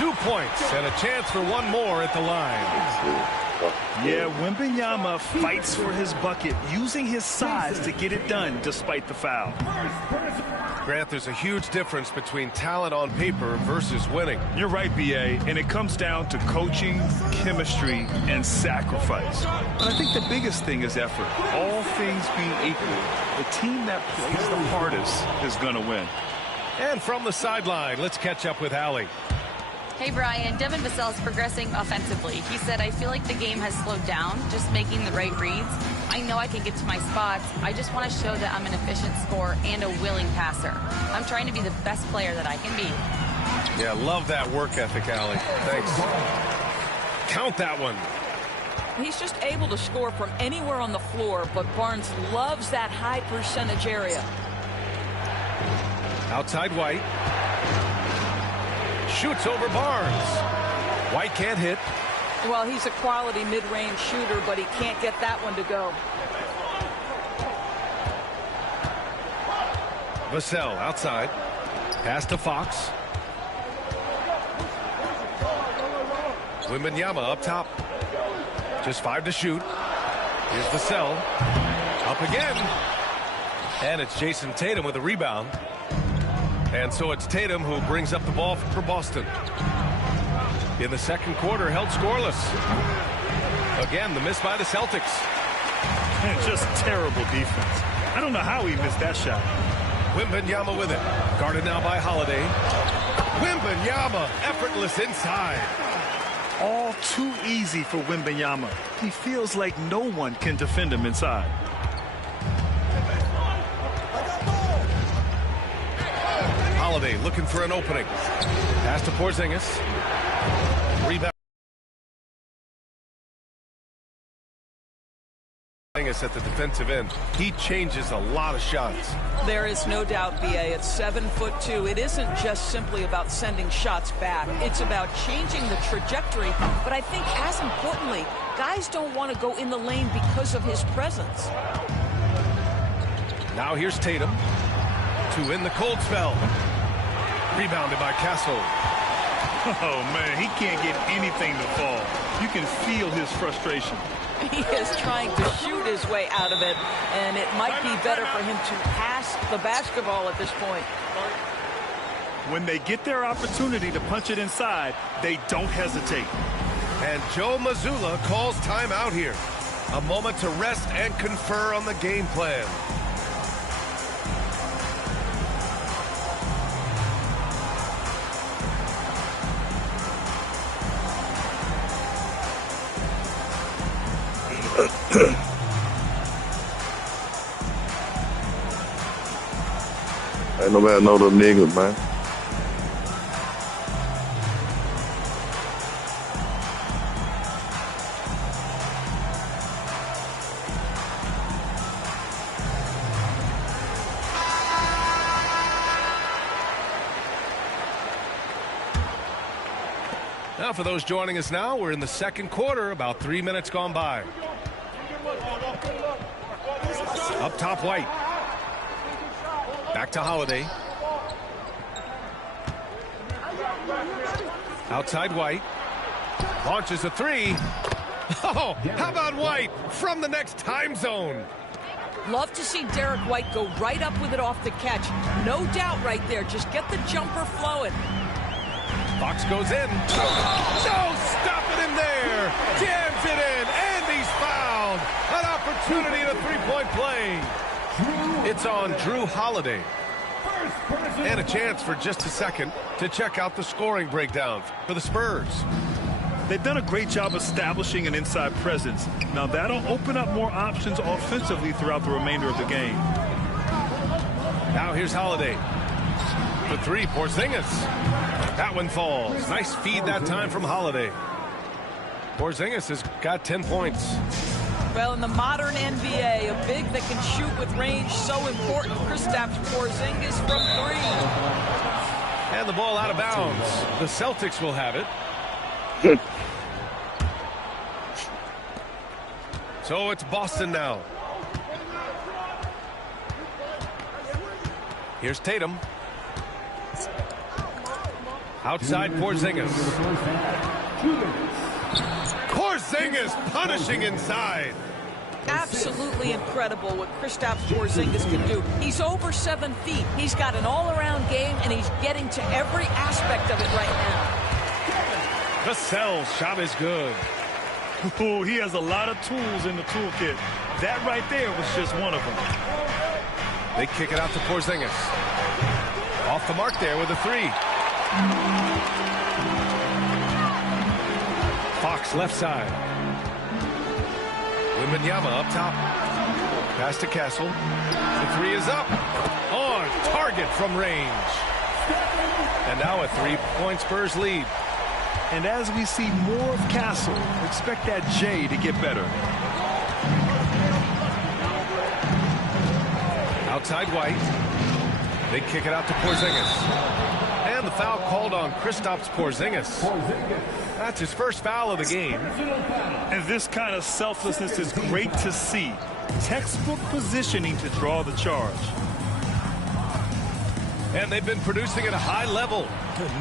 2 points and a chance for one more at the line. Yeah, Wembanyama fights for his bucket, using his size to get it done despite the foul. Grant, there's a huge difference between talent on paper versus winning. You're right, B.A., and it comes down to coaching, chemistry, and sacrifice. But I think the biggest thing is effort. All things being equal, the team that plays the hardest is going to win. And from the sideline, let's catch up with Allie. Hey, Brian. Devin Vassell is progressing offensively. He said, I feel like the game has slowed down, just making the right reads. I know I can get to my spots. I just want to show that I'm an efficient scorer and a willing passer. I'm trying to be the best player that I can be. Yeah, love that work ethic, Allie. Thanks. Count that one. He's just able to score from anywhere on the floor, but Barnes loves that high percentage area. Outside White. Shoots over Barnes. White can't hit. Well, he's a quality mid-range shooter, but he can't get that one to go. Vassell outside. Pass to Fox. Wembanyama up top. Just 5 to shoot. Here's Vassell. Up again. And it's Jason Tatum with a rebound. And so it's Tatum who brings up the ball for Boston. In the second quarter, held scoreless. Again, the miss by the Celtics. And just terrible defense. I don't know how he missed that shot. Wembanyama with it. Guarded now by Holiday. Wembanyama, effortless inside. All too easy for Wembanyama. He feels like no one can defend him inside. Holiday looking for an opening. Pass to Porzingis. Rebound. Porzingis at the defensive end. He changes a lot of shots. There is no doubt, B.A. At 7'2", it isn't just simply about sending shots back. It's about changing the trajectory. But I think as importantly, guys don't want to go in the lane because of his presence. Now here's Tatum to end the cold spell. Rebounded by Castle. Oh, man, he can't get anything to fall. You can feel his frustration. He is trying to shoot his way out of it, and it might be better for him to pass the basketball at this point. When they get their opportunity to punch it inside, they don't hesitate. And Joe Mazzulla calls timeout here. A moment to rest and confer on the game plan. Ain't nobody know them niggas, man. Now, for those joining us now, we're in the second quarter, about 3 minutes gone by. Up top, White. Back to Holiday. Outside White. Launches a three. Oh, how about White from the next time zone? Love to see Derek White go right up with it off the catch. No doubt right there. Just get the jumper flowing. Fox goes in. No, stopping him there. Jams it in, and he's fouled. An opportunity at a three-point play. It's on Drew Holiday. And a chance for just a second to check out the scoring breakdown for the Spurs. They've done a great job establishing an inside presence. Now that'll open up more options offensively throughout the remainder of the game. Now here's Holiday. The three, Porzingis. That one falls. Nice feed that time from Holiday. Porzingis has got 10 points. Well, in the modern NBA, a big that can shoot with range so important. Kristaps Porzingis from three. And the ball out of bounds. The Celtics will have it. So it's Boston now. Here's Tatum. Outside Porzingis. Porzingis punishing inside. Absolutely incredible what Kristaps Porzingis can do. He's over 7 feet. He's got an all-around game, and he's getting to every aspect of it right now. Vassell's shot is good. Ooh, he has a lot of tools in the toolkit. That right there was just one of them. They kick it out to Porzingis. Off the mark there with a 3. Fox left side. Wembanyama up top. Pass to Castle. The 3 is up. On target from range. And now a 3-point Spurs lead. And as we see more of Castle, expect that J to get better. Outside White. They kick it out to Porzingis. And the foul called on Kristaps Porzingis. That's his first foul of the game. And this kind of selflessness is great to see. Textbook positioning to draw the charge. And they've been producing at a high level.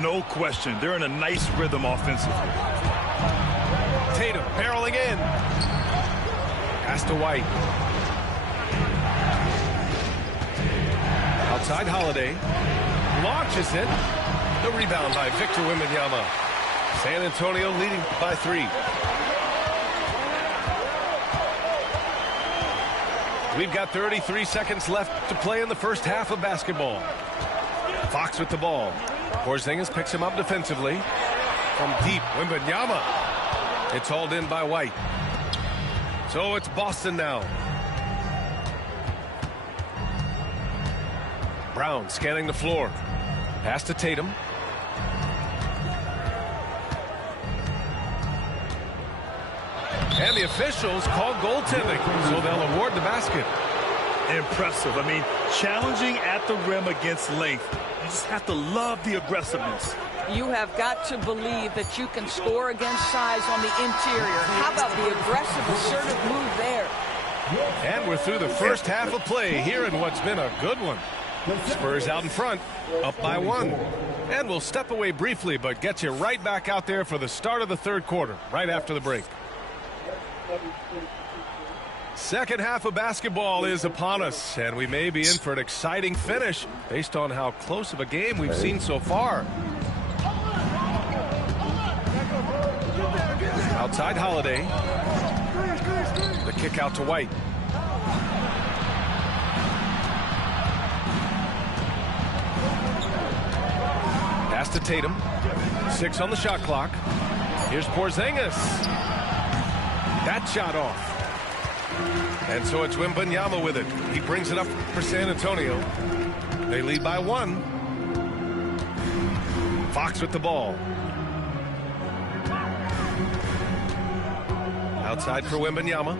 No question. They're in a nice rhythm offensively. Tatum barreling in. Pass to White. Outside Holiday. Launches it. The rebound by Victor Wembanyama. San Antonio leading by 3. We've got 33 seconds left to play in the first half of basketball. Fox with the ball. Porzingis picks him up defensively. From deep, Wembanyama. It's hauled in by White. So it's Boston now. Brown scanning the floor. Pass to Tatum. And the officials call goaltending, so they'll award the basket. Impressive. I mean, challenging at the rim against length. You just have to love the aggressiveness. You have got to believe that you can score against size on the interior. How about the aggressive, assertive move there? And we're through the first half of play here in what's been a good one. Spurs out in front, up by 1. And we'll step away briefly, but get you right back out there for the start of the third quarter, right after the break. Second half of basketball is upon us, and we may be in for an exciting finish based on how close of a game we've seen so far. Outside Holiday. The kick out to White. Pass to Tatum. 6 on the shot clock. Here's Porzingis. That shot off. And so it's Wembanyama with it. He brings it up for San Antonio. They lead by 1. Fox with the ball. Outside for Wembanyama.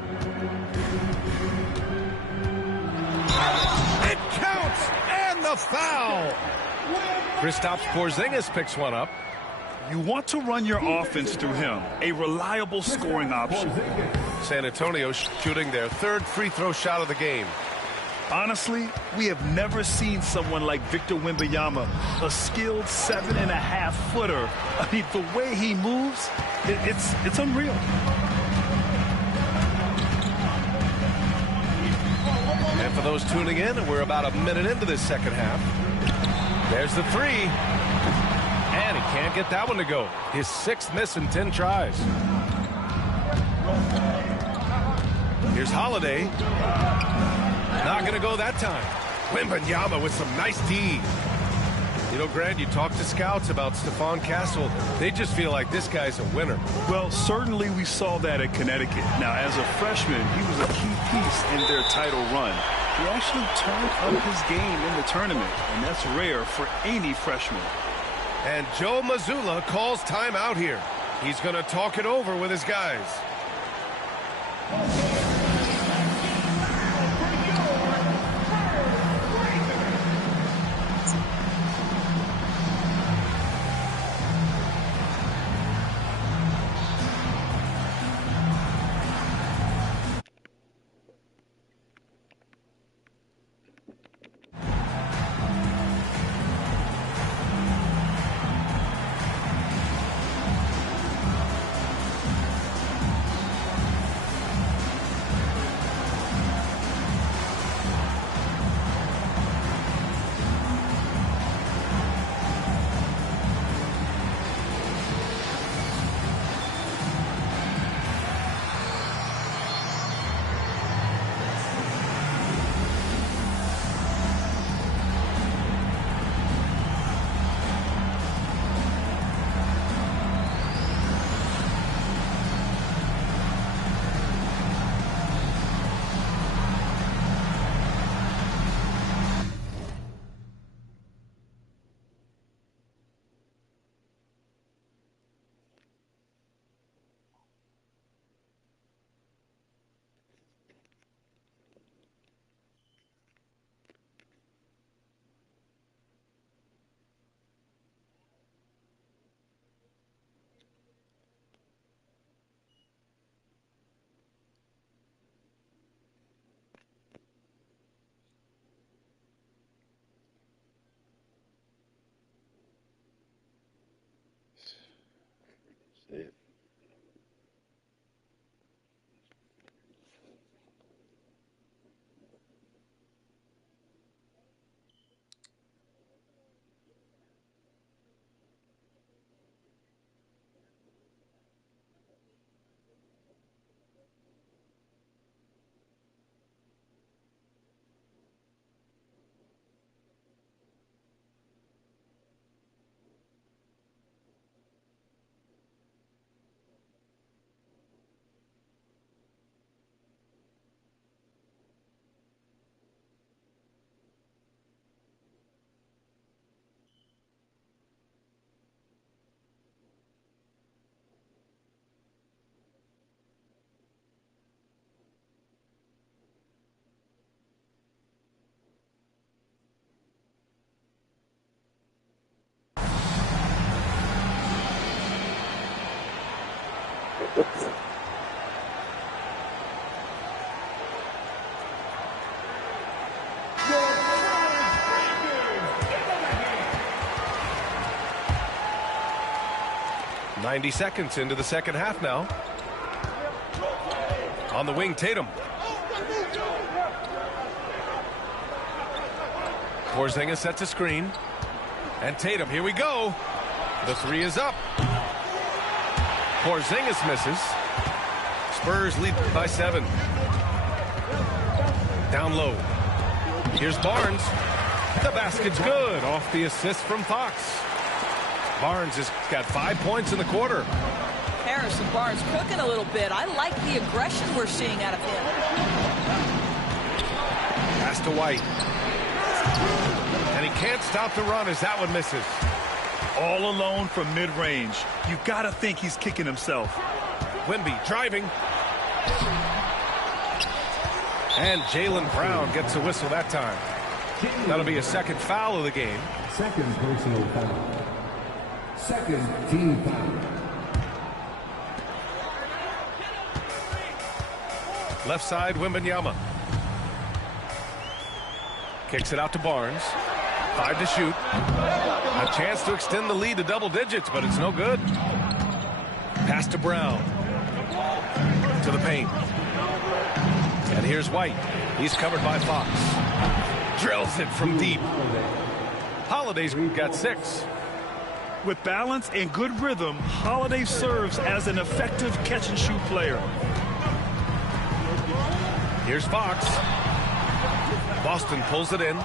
It counts! And the foul! Kristaps Porzingis picks one up. You want to run your offense through him. A reliable scoring option. San Antonio shooting their 3rd free throw shot of the game. Honestly, we have never seen someone like Victor Wembanyama, a skilled 7.5-footer. I mean, the way he moves, it's unreal. And for those tuning in, we're about a minute into this second half. There's the 3. And he can't get that one to go. His 6th miss in 10 tries. Here's Holiday. Not going to go that time. Wembanyama with some nice D. You know, Grant, you talk to scouts about Stephon Castle. They just feel like this guy's a winner. Well, certainly we saw that at Connecticut. Now, as a freshman, he was a key piece in their title run. He actually turned up his game in the tournament, and that's rare for any freshman. And Joe Mazzulla calls timeout here. He's going to talk it over with his guys. "90 seconds into the second half now. On the wing, Tatum. Porzingis sets a screen. And Tatum, here we go. The three is up. Porzingis misses. Spurs lead by 7. Down low. Here's Barnes. The basket's good off the assist from Fox. Barnes has got 5 points in the quarter. Harrison Barnes cooking a little bit. I like the aggression we're seeing out of him. Pass to White. And he can't stop the run as that one misses. All alone from mid-range. You got to think he's kicking himself. Wemby driving. And Jaylen Brown gets a whistle that time. That'll be a second foul of the game. Second personal foul. Second team foul. Left side, Wembanyama. Kicks it out to Barnes. 5 to shoot. A chance to extend the lead to double digits, but it's no good. Pass to Brown. To the paint. And here's White. He's covered by Fox. Drills it from deep. Holiday's got 6. With balance and good rhythm, Holiday serves as an effective catch-and-shoot player. Here's Fox. Boston pulls it in.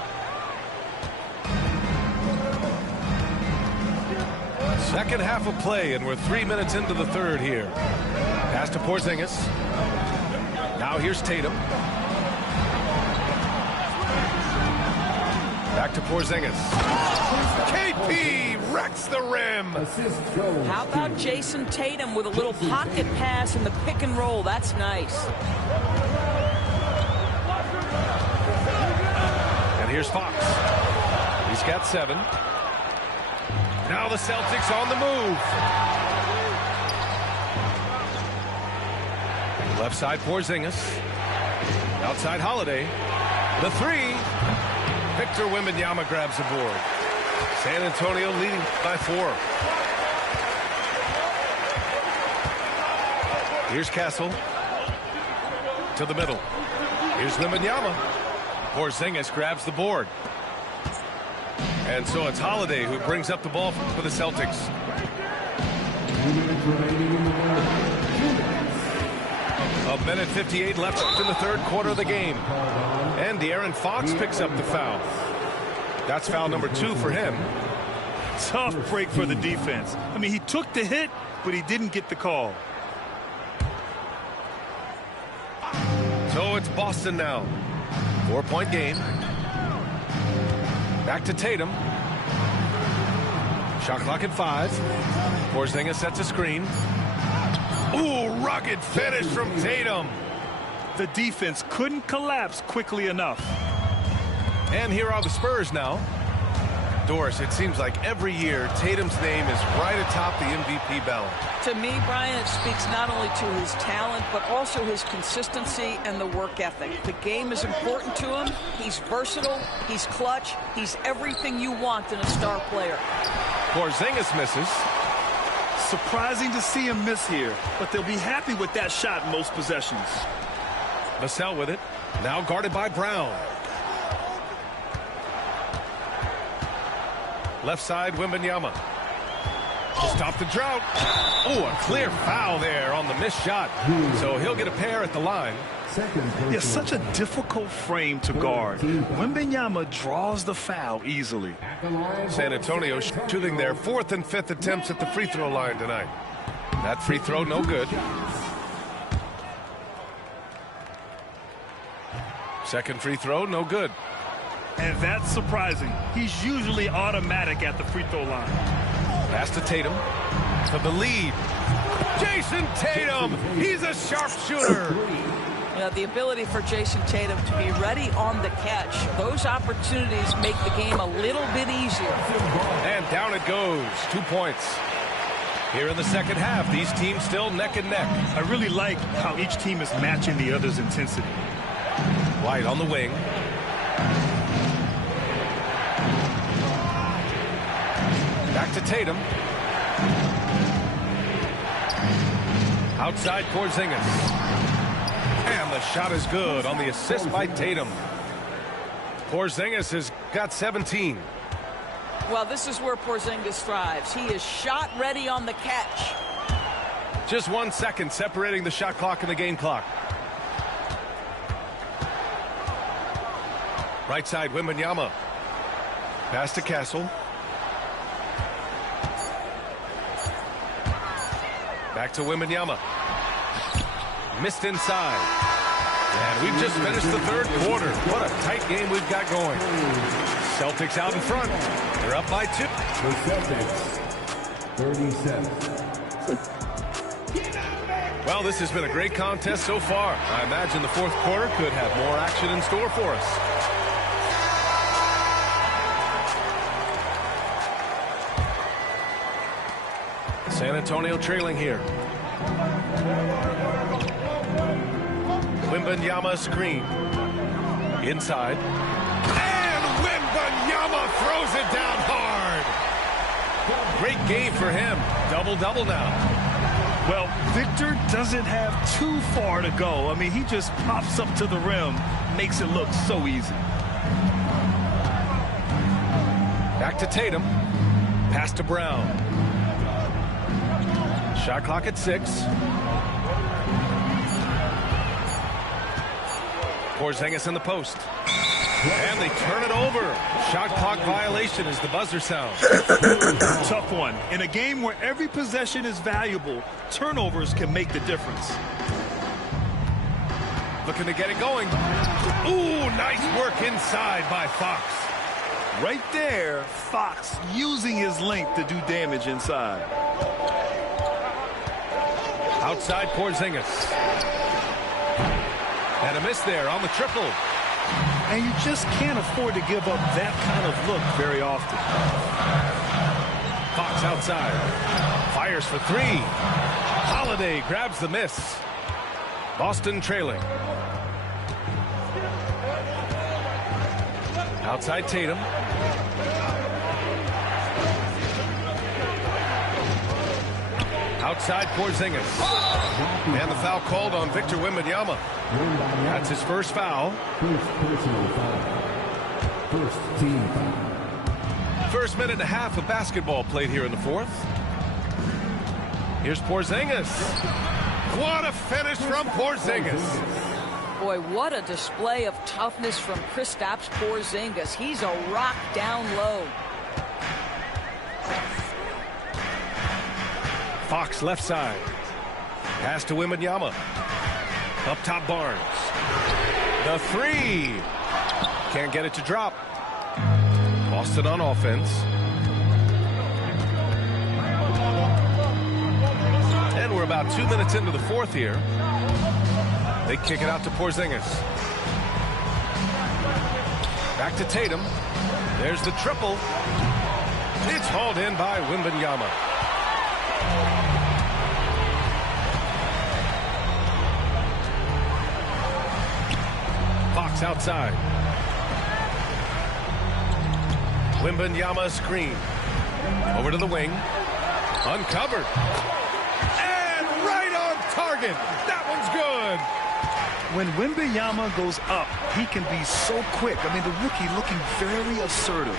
Second half of play, and we're 3 minutes into the third here. Pass to Porzingis. Now here's Tatum. Back to Porzingis. KP wrecks the rim. How about Jason Tatum with a little pocket pass in the pick and roll? That's nice. And here's Fox. He's got 7. Now the Celtics on the move. Left side Porzingis. Outside Holiday. The 3. Victor Wembanyama grabs the board. San Antonio leading by 4. Here's Castle. To the middle. Here's Wembanyama. Porzingis grabs the board. And so it's Holiday who brings up the ball for the Celtics. A minute 58 left in the third quarter of the game. And De'Aaron Fox picks up the foul. That's foul number 2 for him. Tough break for the defense. I mean, he took the hit, but he didn't get the call. So it's Boston now. 4-point game. Back to Tatum. Shot clock at 5. Porzingis sets a screen. Ooh, rugged finish from Tatum. The defense couldn't collapse quickly enough. And here are the Spurs now. Doris, it seems like every year Tatum's name is right atop the MVP ballot. To me, Brian, it speaks not only to his talent, but also his consistency and the work ethic. The game is important to him. He's versatile. He's clutch. He's everything you want in a star player. Porzingis misses. Surprising to see him miss here, but they'll be happy with that shot most possessions. Vassell with it. Now guarded by Brown. Left side, Wembanyama. To stop the drought. Oh, a clear foul there on the missed shot. So he'll get a pair at the line. Yeah, such a difficult frame to guard. Wembanyama draws the foul easily. San Antonio shooting their 4th and 5th attempts at the free throw line tonight. That free throw no good. Second free throw no good. And that's surprising. He's usually automatic at the free throw line. Pass to Tatum for the lead. Jason Tatum, he's a sharpshooter. You know, the ability for Jason Tatum to be ready on the catch. Those opportunities make the game a little bit easier. And down it goes. 2 points. Here in the second half, these teams still neck and neck. I really like how each team is matching the other's intensity. White on the wing. Back to Tatum. Outside Porzingis. And the shot is good on the assist by Tatum. Porzingis has got 17. Well, this is where Porzingis thrives. He is shot ready on the catch. Just 1 second separating the shot clock and the game clock. Right side, Wembanyama. Pass to Castle. Back to Wembanyama. Missed inside. And we've just finished the third quarter. What a tight game we've got going. Celtics out in front. They're up by 2. The Celtics, 37. Well, this has been a great contest so far. I imagine the fourth quarter could have more action in store for us. San Antonio trailing here. Wembanyama screen. Inside. And Wembanyama throws it down hard. Great game for him. Double-double now. Well, Victor doesn't have too far to go. I mean, he just pops up to the rim, makes it look so easy. Back to Tatum. Pass to Brown. Shot clock at 6. Porzingis in the post. And they turn it over. Shot clock violation as the buzzer sounds. Tough one. In a game where every possession is valuable, turnovers can make the difference. Looking to get it going. Ooh, nice work inside by Fox. Right there, Fox using his length to do damage inside. Outside Porzingis. And a miss there on the triple. And you just can't afford to give up that kind of look very often. Fox outside. Fires for 3. Holiday grabs the miss. Boston trailing. Outside Tatum. Outside Porzingis. And the foul called on Victor Wembanyama. That's his first foul. First personal foul. First team foul. First minute and a half of basketball played here in the fourth. Here's Porzingis. What a finish from Porzingis. Boy, what a display of toughness from Kristaps Porzingis. He's a rock down low. Fox left side. Pass to Wembanyama. Up top Barnes. The 3. Can't get it to drop. Boston on offense. And we're about 2 minutes into the fourth here. They kick it out to Porzingis. Back to Tatum. There's the triple. It's hauled in by Wembanyama. Fox outside. Wembanyama screen. Over to the wing. Uncovered. And right on target. That one's good. When Wembanyama goes up, he can be so quick. I mean, the rookie looking very assertive.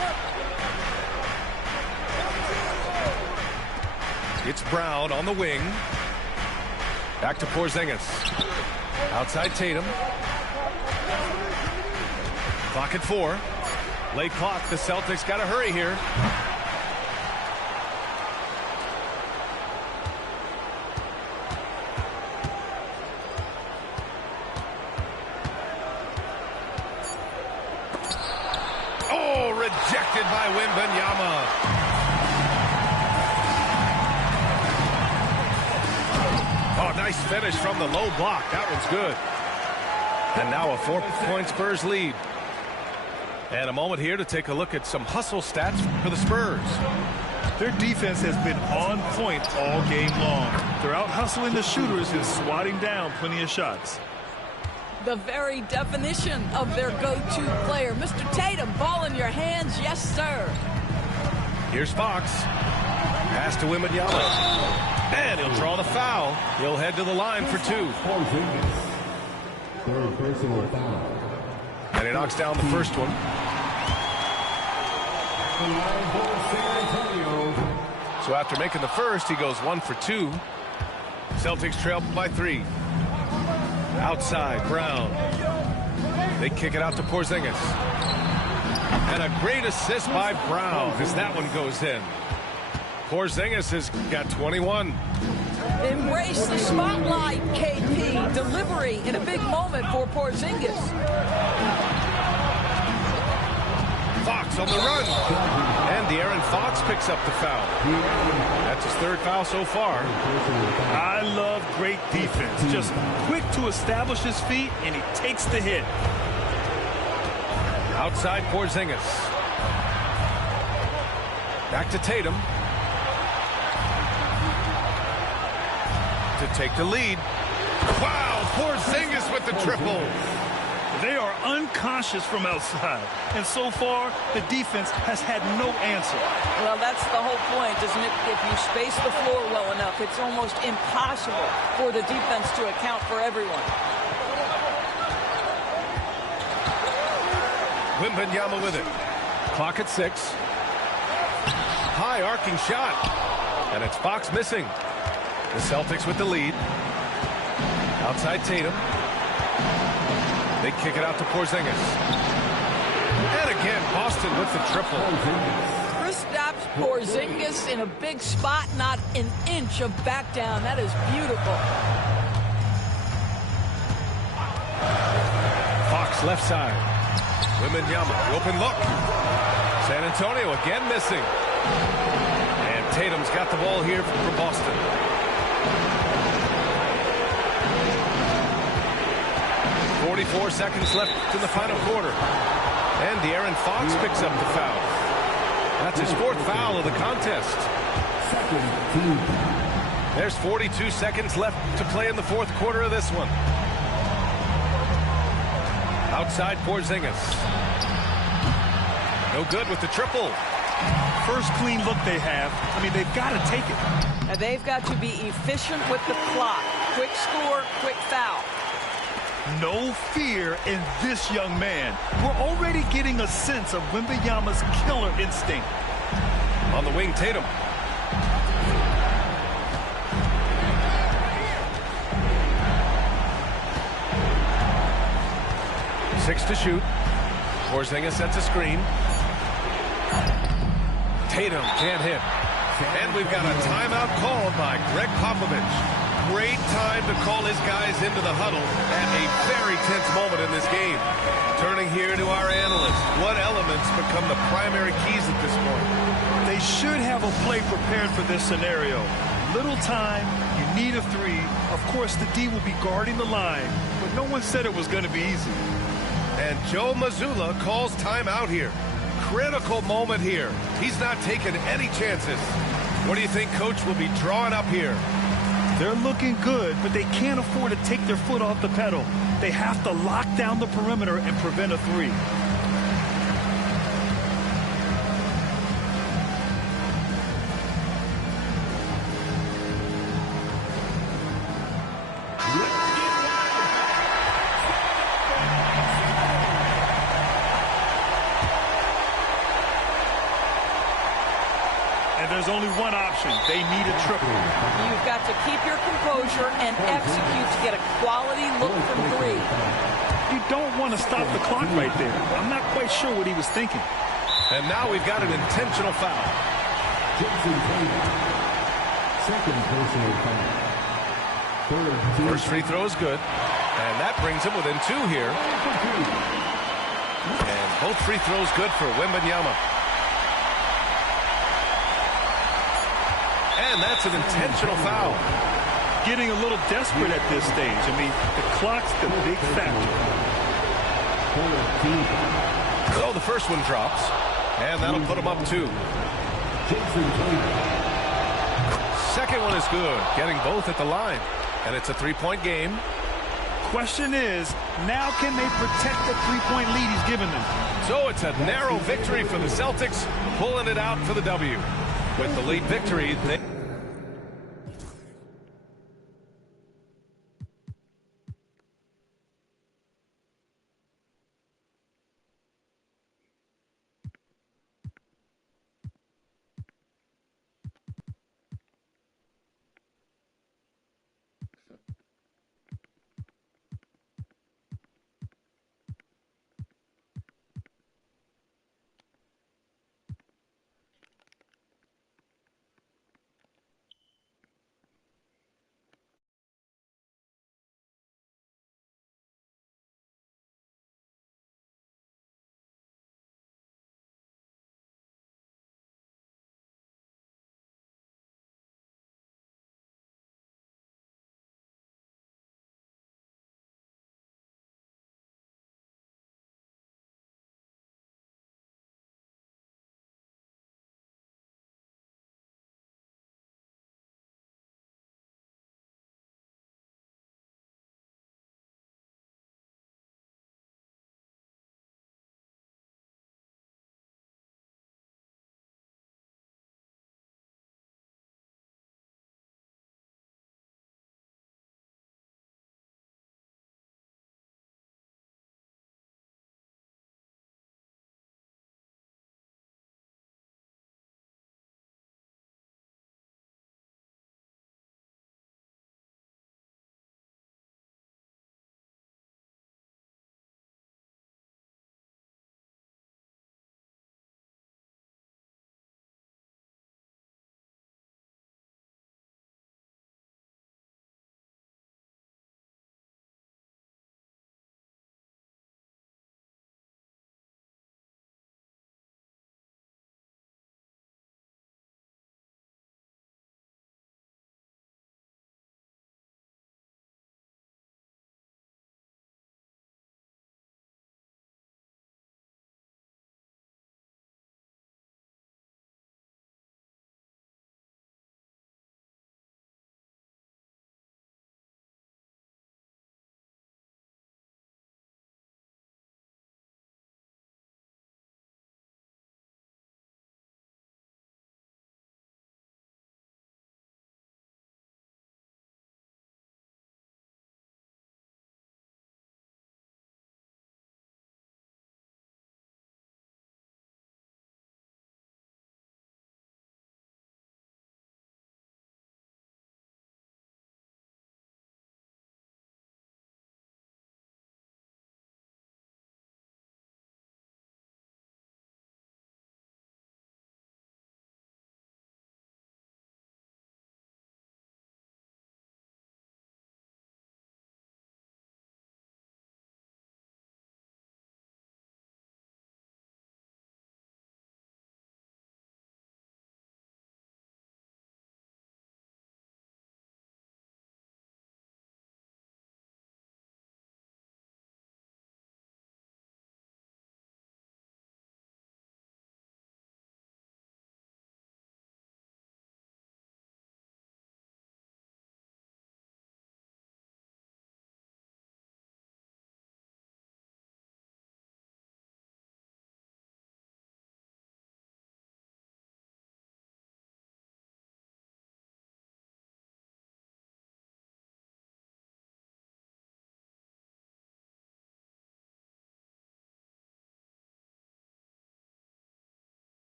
It's Brown on the wing. Back to Porzingis. Outside Tatum. Clock at 4. Late clock. The Celtics got to hurry here. Oh, rejected by Wembanyama. Oh, nice finish from the low block. That one's good. And now a 4-point Spurs lead. And a moment here to take a look at some hustle stats for the Spurs. Their defense has been on point all game long. They're out hustling the shooters and swatting down plenty of shots. The very definition of their go-to player. Mr. Tatum, ball in your hands. Yes, sir. Here's Fox. Pass to Wembanyama. And he'll draw the foul. He'll head to the line for 2. Third personal foul. And he knocks down the first one. So after making the first, he goes 1 for 2. Celtics trail by 3. Outside, Brown. They kick it out to Porzingis. And a great assist by Brown as that one goes in. Porzingis has got 21. Embrace the spotlight, KP. Delivery in a big moment for Porzingis. Fox on the run. And De'Aaron Fox picks up the foul. That's his 3rd foul so far. I love great defense. Just quick to establish his feet, and he takes the hit. Outside Porzingis. Back to Tatum. To take the lead. Wow, Porzingis with the triple. They are unconscious from outside, and so far the defense has had no answer. Well, that's the whole point, isn't it? If you space the floor well enough, it's almost impossible for the defense to account for everyone. Wembanyama with it. Clock at 6. High arcing shot. And it's Fox missing. The Celtics with the lead. Outside Tatum. They kick it out to Porzingis. And again, Boston with the triple. Kristaps Porzingis in a big spot, not an inch of back down. That is beautiful. Fox left side. Wembanyama, open look. San Antonio again missing. And Tatum's got the ball here for Boston. .44 seconds left in the final quarter. And De'Aaron Fox picks up the foul. That's his 4th foul of the contest. There's 42 seconds left to play in the 4th quarter of this one. Outside Porzingis. No good with the triple. First clean look they have. I mean, they've got to take it. And they've got to be efficient with the clock. Quick score, quick foul. No fear in this young man. We're already getting a sense of Wembanyama's killer instinct. On the wing, Tatum. Six to shoot. Porzingis sets a screen. Tatum can't hit. And we've got a timeout called by Greg Popovich. Great time to call his guys into the huddle at a very tense moment in this game. Turning here to our analysts. What elements become the primary keys at this point? They should have a play prepared for this scenario. Little time, you need a 3. Of course, the D will be guarding the line, but no one said it was going to be easy. And Joe Mazzulla calls timeout here. Critical moment here. He's not taking any chances. What do you think Coach will be drawing up here? They're looking good, but they can't afford to take their foot off the pedal. They have to lock down the perimeter and prevent a 3. And there's only one option. They need a triple. You've got to keep your composure and execute to get a quality look from 3. You don't want to stop the clock right there. I'm not quite sure what he was thinking. And now we've got an intentional foul. Second personal foul. First free throw is good. And that brings him within 2 here. And both free throws good for Wembanyama. And that's an intentional foul. Getting a little desperate at this stage. I mean, the clock's the big factor. So the first one drops. And that'll put him up 2. Jason Tatum. Second one is good, getting both at the line. And it's a three-point game. Question is, now can they protect the three-point lead he's given them? So it's a narrow victory for the Celtics, pulling it out for the W. With the late victory, they...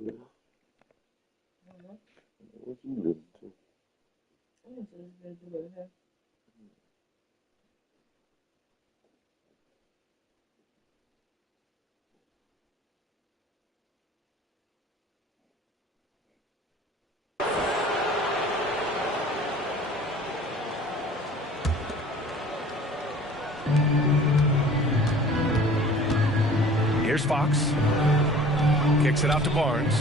What you listen to? Here's Fox. Kicks it out to Barnes.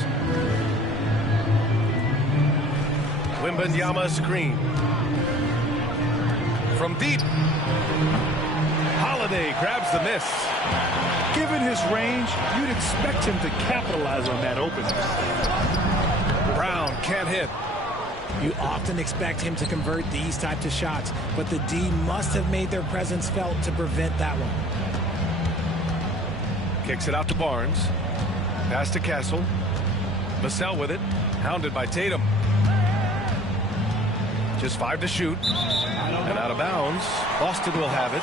Wembanyama screen. From deep. Holiday grabs the miss. Given his range, you'd expect him to capitalize on that opening. Brown can't hit. You often expect him to convert these types of shots, but the D must have made their presence felt to prevent that one. Kicks it out to Barnes. Pass to Castle. Vassell with it. Hounded by Tatum. Just 5 to shoot. And out of bounds. Boston will have it.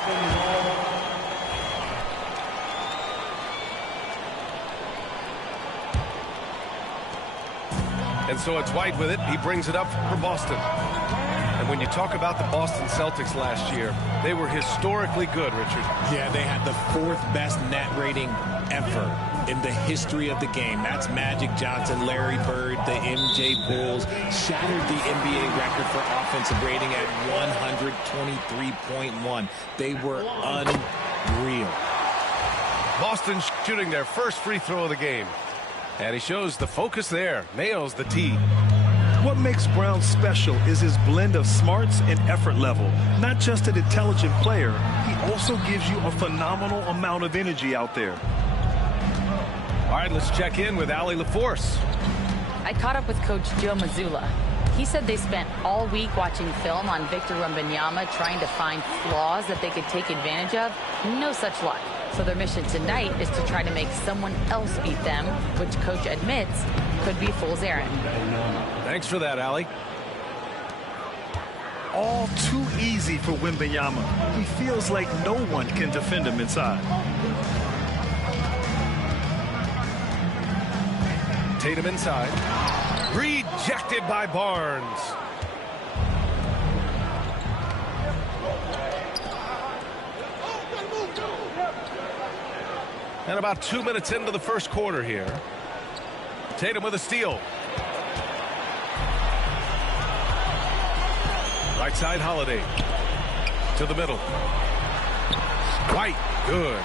And so it's White with it. He brings it up for Boston. And when you talk about the Boston Celtics last year, they were historically good, Richard. Yeah, they had the 4th best net rating ever in the history of the game. That's Magic Johnson, Larry Bird, the MJ Bulls. Shattered the NBA record for offensive rating at 123.1. They were unreal. Boston shooting their first free throw of the game. And he shows the focus there. Nails the tee. What makes Brown special is his blend of smarts and effort level. Not just an intelligent player, he also gives you a phenomenal amount of energy out there. All right, let's check in with Allie LaForce. I caught up with Coach Joe Mazzulla. He said they spent all week watching film on Victor Wembanyama, trying to find flaws that they could take advantage of. No such luck. So their mission tonight is to try to make someone else beat them, which Coach admits could be fool's errand. Thanks for that, Allie. All too easy for Wembanyama. He feels like no one can defend him inside. Tatum inside. Rejected by Barnes. And about 2 minutes into the first quarter here. Tatum with a steal. Right side, Holiday. To the middle. White, good.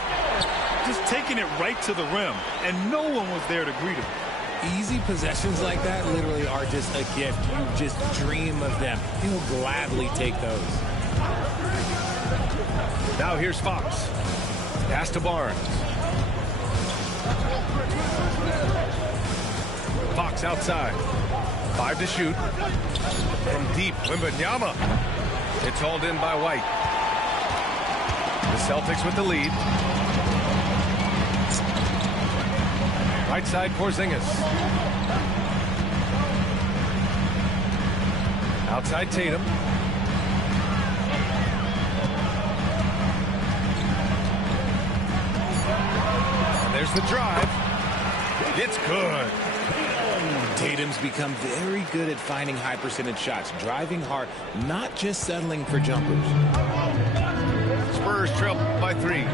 Just taking it right to the rim, and no one was there to greet him. Easy possessions like that literally are just a gift. You just dream of them. He'll gladly take those. Now here's Fox. Pass to Barnes. Fox outside. 5 to shoot. From deep, Wembanyama. It's hauled in by White. The Celtics with the lead. Right side, Porzingis. Outside, Tatum. And there's the drive. It's good. Tatum's become very good at finding high percentage shots, driving hard, not just settling for jumpers. Spurs trail by 3.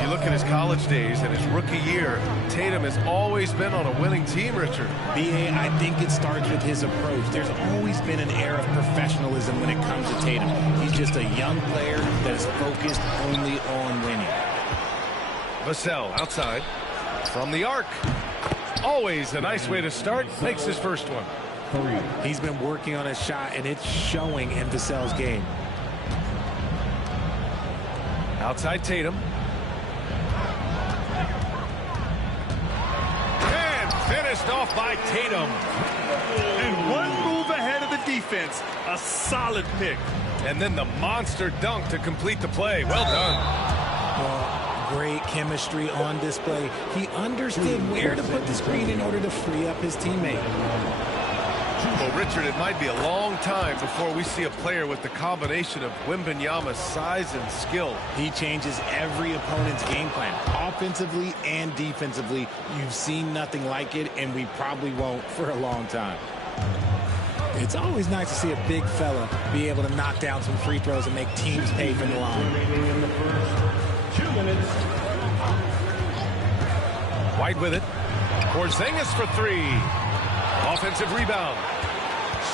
You look at his college days and his rookie year, Tatum has always been on a winning team, Richard. B.A., I think it starts with his approach. There's always been an air of professionalism when it comes to Tatum. He's just a young player that is focused only on winning. Vassell outside from the arc. Always a nice way to start. Makes his first one. He's been working on his shot, and it's showing in Vassell's game. Outside Tatum. And finished off by Tatum. And one move ahead of the defense. A solid pick. And then the monster dunk to complete the play. Well done. Well, great chemistry on display. He understood where to put the screen in order to free up his teammate. But Richard, it might be a long time before we see a player with the combination of Wembanyama's size and skill. He changes every opponent's game plan, offensively and defensively. You've seen nothing like it, and we probably won't for a long time. It's always nice to see a big fella be able to knock down some free throws and make teams pay for the line. Remaining in the first 2 minutes. White with it. Porzingis for 3. Offensive rebound.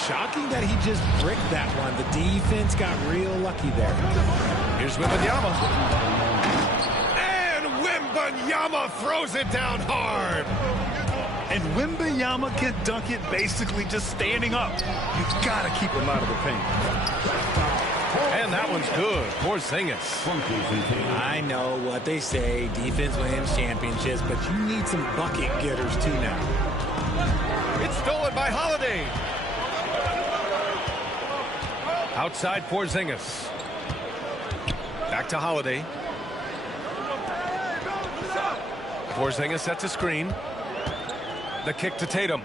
Shocking that he just bricked that one. The defense got real lucky there. Here's Wembanyama. And Wembanyama throws it down hard. And Wembanyama can dunk it basically just standing up. You gotta keep him out of the paint. And that one's good. Porzingis. I know what they say, defense wins championships, but you need some bucket getters too now. It's stolen by Holiday. Outside Porzingis. Back to Holiday. Porzingis sets a screen. The kick to Tatum.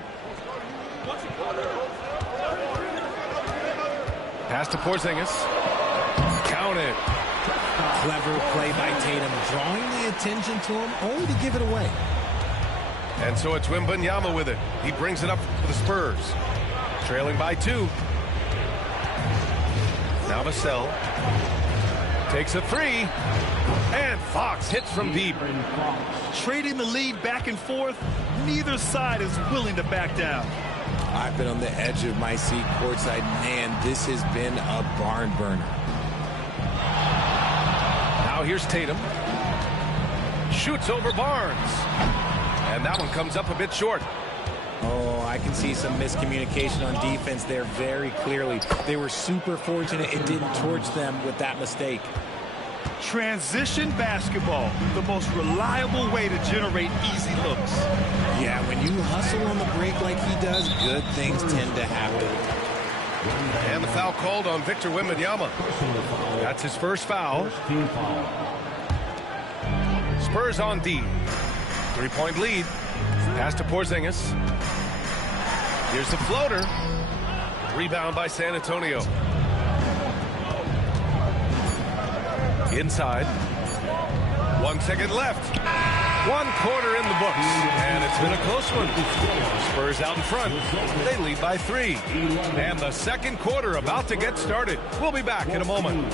Pass to Porzingis. Count it. Clever play by Tatum, drawing the attention to him, only to give it away. And so it's Wembanyama with it. He brings it up for the Spurs. Trailing by 2. Now Vassell takes a 3. And Fox hits from deep. Trading the lead back and forth, neither side is willing to back down. I've been on the edge of my seat courtside. Man, this has been a barn burner. Now here's Tatum. Shoots over Barnes. And that one comes up a bit short. Oh, I can see some miscommunication on defense there very clearly. They were super fortunate it didn't torch them with that mistake. Transition basketball, the most reliable way to generate easy looks. Yeah, when you hustle on the break like he does, good things tend to happen. And the foul called on Victor Wembanyama. That's his first foul. Team foul. Spurs on D. 3-point lead. Pass to Porzingis. Here's the floater. Rebound by San Antonio. Inside. 1 second left. 1 quarter in the books. And it's been a close one. Spurs out in front. They lead by 3. And the second quarter about to get started. We'll be back in a moment.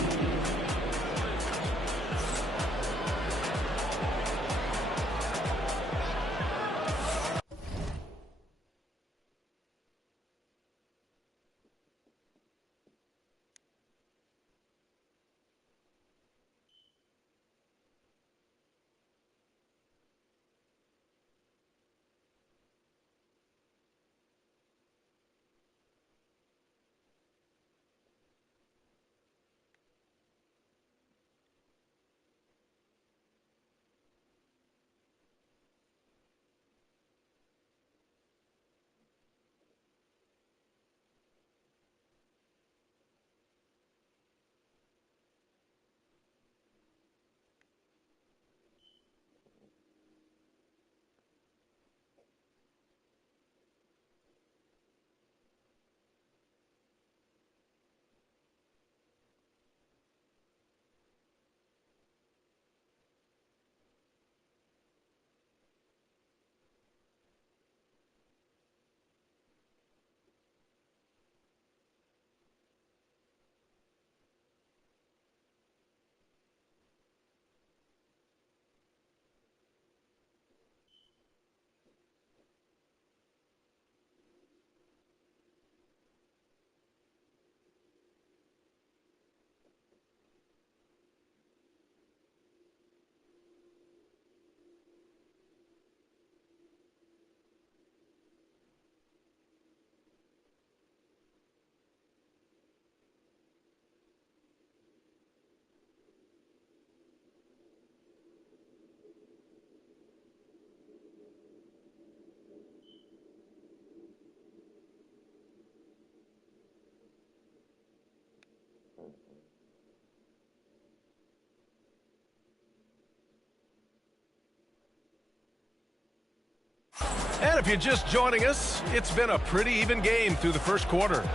And if you're just joining us, it's been a pretty even game through the first quarter.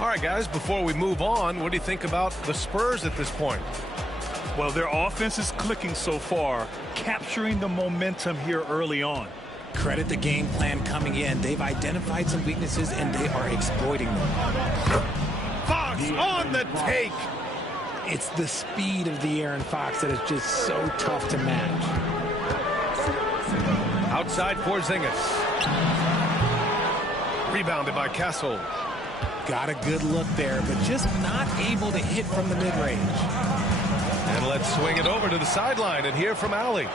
All right, guys, before we move on, what do you think about the Spurs at this point? Well, their offense is clicking so far, capturing the momentum here early on. Credit the game plan coming in. They've identified some weaknesses, and they are exploiting them. Fox on the take. It's the speed of the Aaron Fox that is just so tough to match. Outside Porzingis. Rebounded by Castle. Got a good look there, but just not able to hit from the mid-range. And let's swing it over to the sideline and hear from Allie.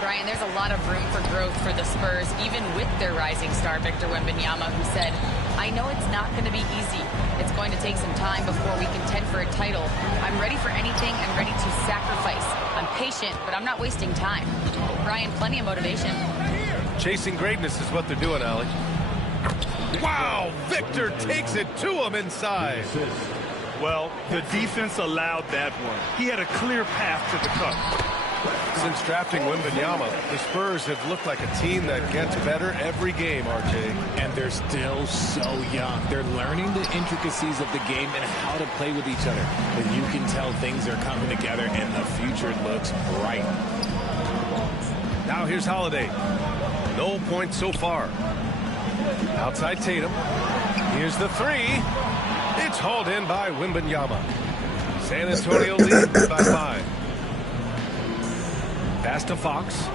Brian, there's a lot of room for growth for the Spurs, even with their rising star, Victor Wembanyama, who said, I know it's not going to be easy. It's going to take some time before we contend for a title. I'm ready for anything and ready to sacrifice. I'm patient, but I'm not wasting time. Brian, plenty of motivation. Chasing greatness is what they're doing, Allie. Wow, Victor takes it to him inside. Well, the defense allowed that one. He had a clear path to the cup. Since drafting Wembanyama, the Spurs have looked like a team that gets better every game, RJ. And they're still so young. They're learning the intricacies of the game and how to play with each other. But you can tell things are coming together, and the future looks bright. Now here's Holiday. No points so far. Outside Tatum. Here's the three. It's hauled in by Wembanyama. San Antonio leads by 5. Pass to Fox.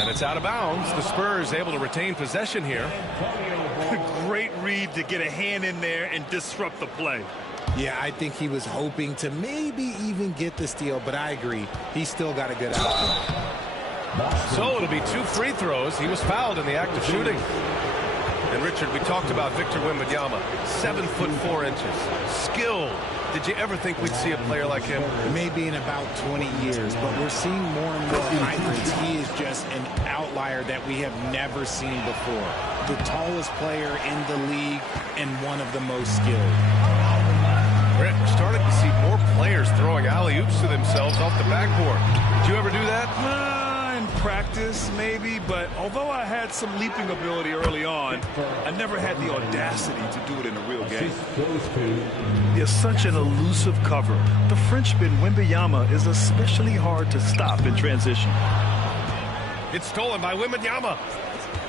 And it's out of bounds. The Spurs able to retain possession here. Great read to get a hand in there and disrupt the play. Yeah, I think he was hoping to maybe even get the steal, but I agree. He's still got a good outcome. So it'll be 2 free throws. He was fouled in the act of shooting. And Richard, we talked about Victor Wembanyama, 7'4". Skilled. Did you ever think we'd see a player like him? Maybe in about 20 years, but we're seeing more and more hybrids. He is just an outlier that we have never seen before. The tallest player in the league and one of the most skilled. We're starting to see more players throwing alley-oops to themselves off the backboard. Did you ever do that? In practice, maybe, but although I had some leaping ability early on, I never had the audacity to do it in a real game. He has such an elusive cover. The Frenchman Wembanyama is especially hard to stop in transition. It's stolen by Wembanyama.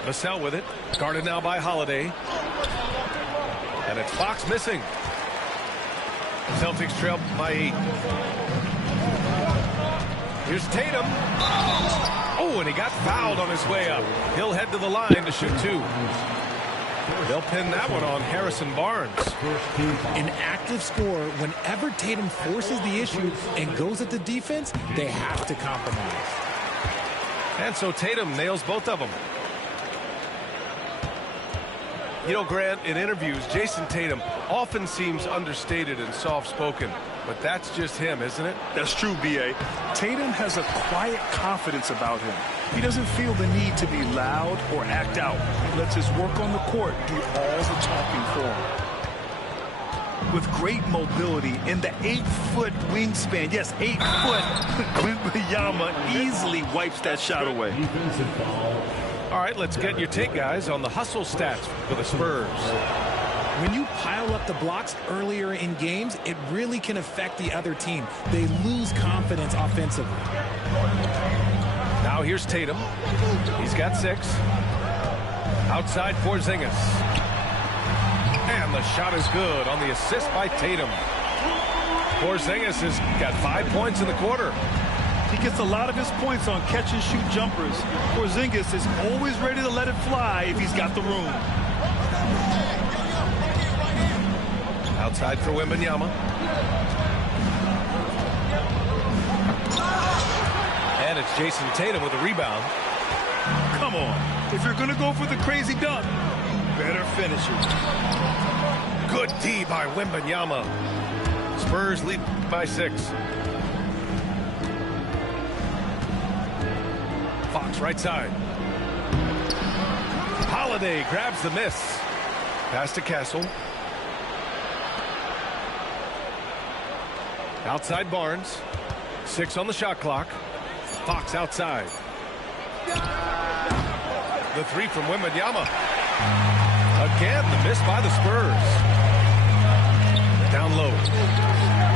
Vassell with it. Guarded now by Holiday. And it's Fox missing. Celtics trail by 8. Here's Tatum. Oh, and he got fouled on his way up. He'll head to the line to shoot 2. They'll pin that one on Harrison Barnes. An active scorer, whenever Tatum forces the issue and goes at the defense, they have to compromise. And so Tatum nails both of them. You know, Grant, in interviews, Jason Tatum often seems understated and soft-spoken, but that's just him, isn't it? That's true, B.A. Tatum has a quiet confidence about him. He doesn't feel the need to be loud or act out. He lets his work on the court do all the talking for him. With great mobility and the 8-foot wingspan, yes, 8 foot, Wembanyama easily wipes that shot away. All right, let's get your take, guys, on the hustle stats for the Spurs. When you pile up the blocks earlier in games, it really can affect the other team. They lose confidence offensively. Now here's Tatum. He's got 6. Outside Porzingis. And the shot is good on the assist by Tatum. Porzingis has got 5 points in the quarter. He gets a lot of his points on catch-and-shoot jumpers. Porzingis is always ready to let it fly if he's got the room. Outside for Wembanyama. And it's Jason Tatum with a rebound. Come on. If you're going to go for the crazy dunk, better finish it. Good D by Wembanyama. Spurs lead by 6. Fox right side. Holiday grabs the miss. Pass to Castle. Outside Barnes. 6 on the shot clock. Fox outside. The three from Wembanyama. Again, the miss by the Spurs. Down low.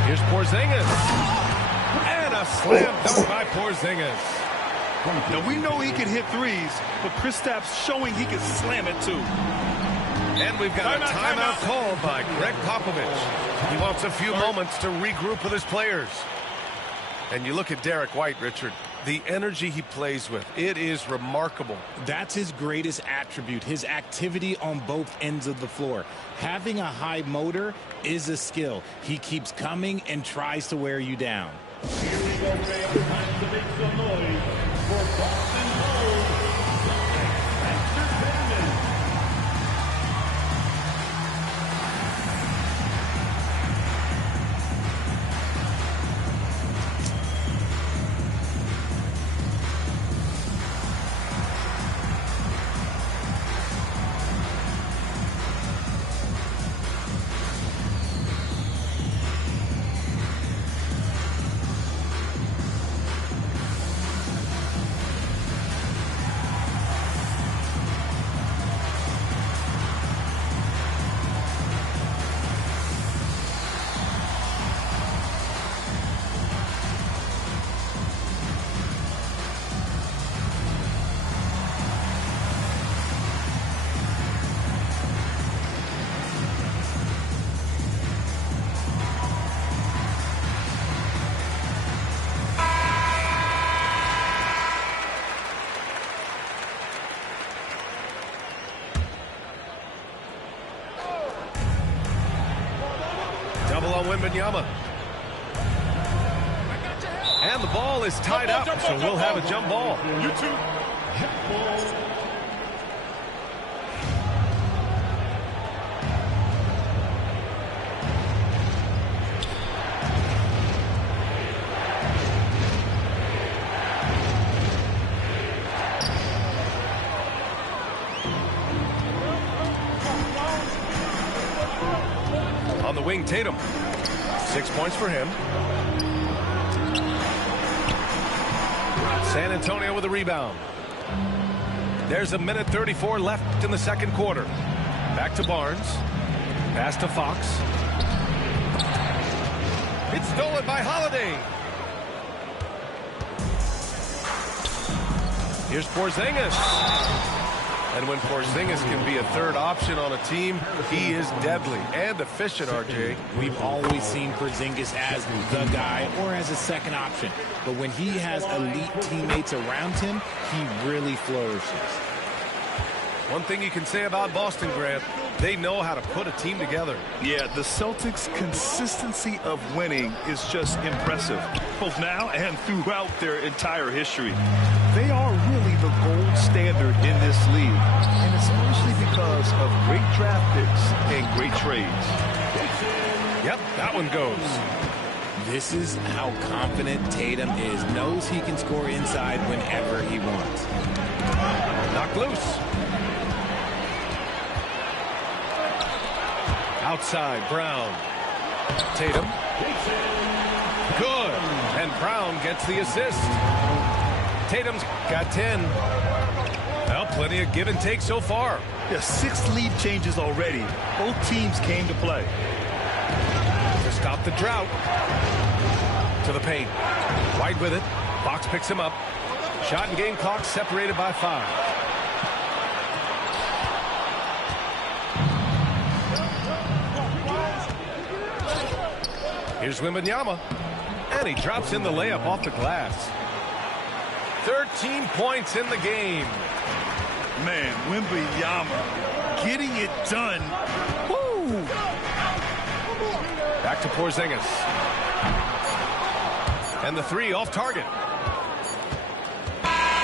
Here's Porzingis. And a slam dunk by Porzingis. Now, we know he can hit threes, but Kristaps showing he can slam it too. And we've got a timeout called by Greg Popovich. He wants a few moments to regroup with his players. And you look at Derek White, Richard, the energy he plays with, it is remarkable. That's his greatest attribute, his activity on both ends of the floor. Having a high motor is a skill. He keeps coming and tries to wear you down. Here we go, fans. Time to make some noise for Boston Home. Entertainment. Double on Wembanyama. And the ball is tied up, so we'll have a jump ball. You two. Jump ball. On the wing, Tatum. 6 points for him. San Antonio with a rebound. There's a minute 34 left in the second quarter. Back to Barnes. Pass to Fox. It's stolen by Holiday. Here's Porzingis. And when Porzingis can be a third option on a team, he is deadly and efficient, RJ. We've always seen Porzingis as the guy or as a second option. But when he has elite teammates around him, he really flourishes. One thing you can say about Boston, Grant, they know how to put a team together. Yeah, the Celtics' consistency of winning is just impressive, both now and throughout their entire history. They are really the gold standard in this league, and it's mostly because of great draft picks and great trades. Yep, that one goes. This is how confident Tatum is. Knows he can score inside whenever he wants. Knocked loose. Outside, Brown. Tatum. Good. And Brown gets the assist. Tatum's got 10. Well, plenty of give and take so far. Yeah, 6 lead changes already. Both teams came to play. To stop the drought. To the paint. White with it. Fox picks him up. Shot and game clock separated by 5. Here's Wembanyama. And he drops in the layup off the glass. 13 points in the game. Man, Wembanyama getting it done. Woo! Back to Porzingis. And the three off target.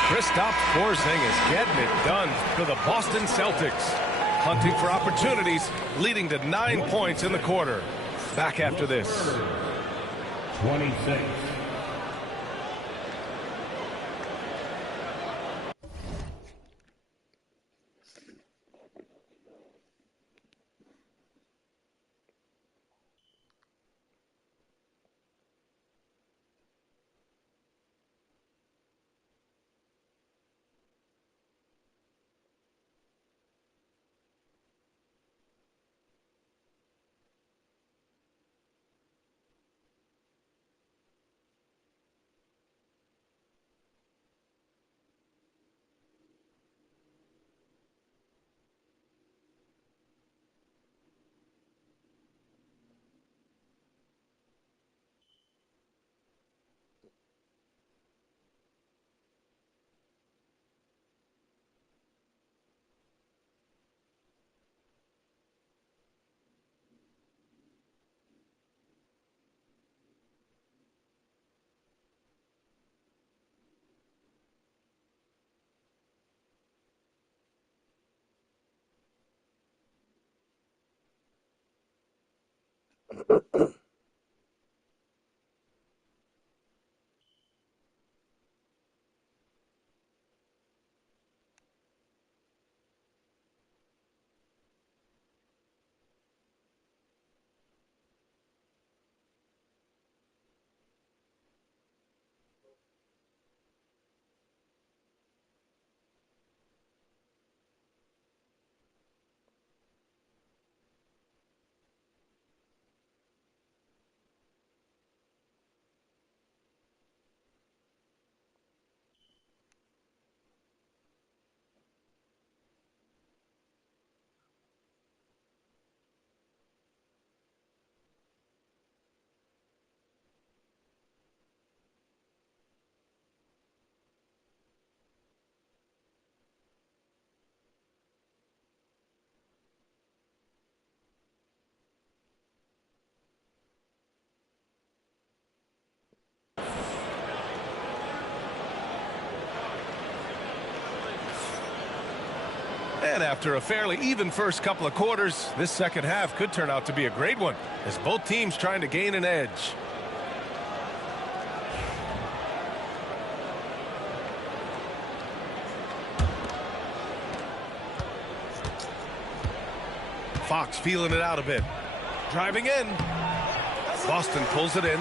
Kristaps Porzingis getting it done for the Boston Celtics. Hunting for opportunities, leading to 9 points in the quarter. Back after this. 26. And after a fairly even first couple of quarters, this second half could turn out to be a great one, as both teams trying to gain an edge. Fox feeling it out a bit. Driving in. Boston pulls it in.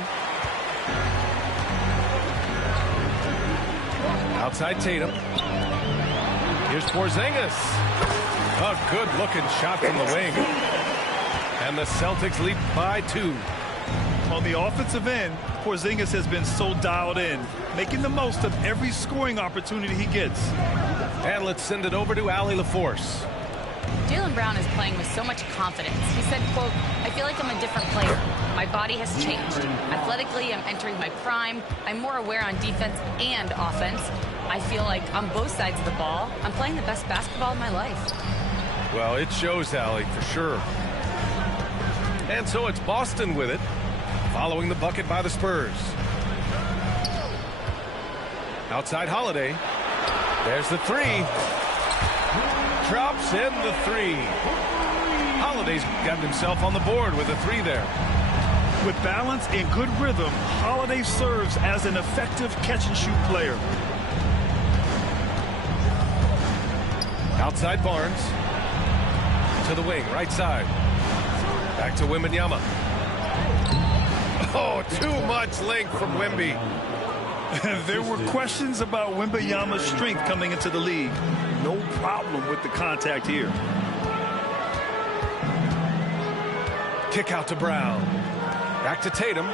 Outside Tatum. Here's Porzingis. A good-looking shot from the wing. And the Celtics lead by 2. On the offensive end, Porzingis has been so dialed in, making the most of every scoring opportunity he gets. And let's send it over to Allie LaForce. Jaylen Brown is playing with so much confidence. He said, quote, "I feel like I'm a different player. My body has changed. Athletically, I'm entering my prime. I'm more aware on defense and offense. I feel like on both sides of the ball, I'm playing the best basketball of my life." Well, it shows, Allie, for sure. And so it's Boston with it, following the bucket by the Spurs. Outside Holiday. There's the three. Drops in the three. Holiday's gotten himself on the board with a three there. With balance and good rhythm, Holiday serves as an effective catch-and-shoot player. Outside Barnes. To the wing, right side. Back to Wembanyama. Oh, too much length from Wemby. There were questions about Wembanyama's strength coming into the league. No problem with the contact here. Kick out to Brown. Back to Tatum.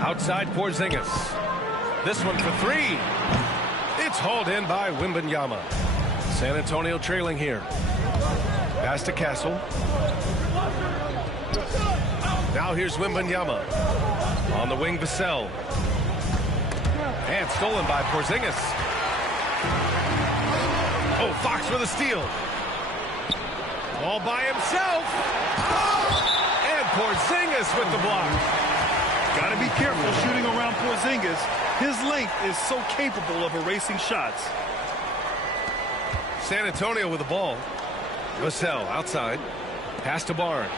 Outside Porzingis. This one for three. It's hauled in by Wembanyama. San Antonio trailing here. Pass to Castle. Now here's Wembanyama. On the wing, Vassell. And stolen by Porzingis. Oh, Fox with a steal. All by himself. And Porzingis with the block. Got to be careful shooting around Porzingis. His length is so capable of erasing shots. San Antonio with the ball. Vassell outside. Pass to Barnes.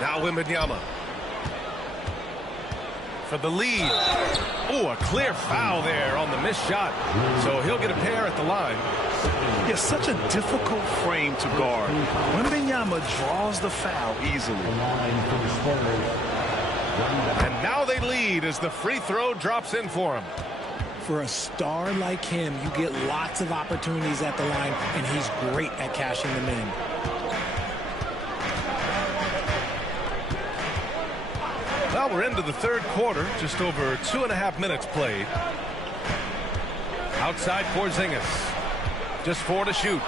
Now Wembanyama. For the lead. Oh, a clear foul there on the missed shot. So he'll get a pair at the line. It's such a difficult frame to guard. Wembanyama draws the foul easily. And now they lead as the free throw drops in for him. For a star like him, you get lots of opportunities at the line, and he's great at cashing them in. Well, we're into the third quarter, just over 2.5 minutes played. Outside Porzingis. Just 4 to shoot.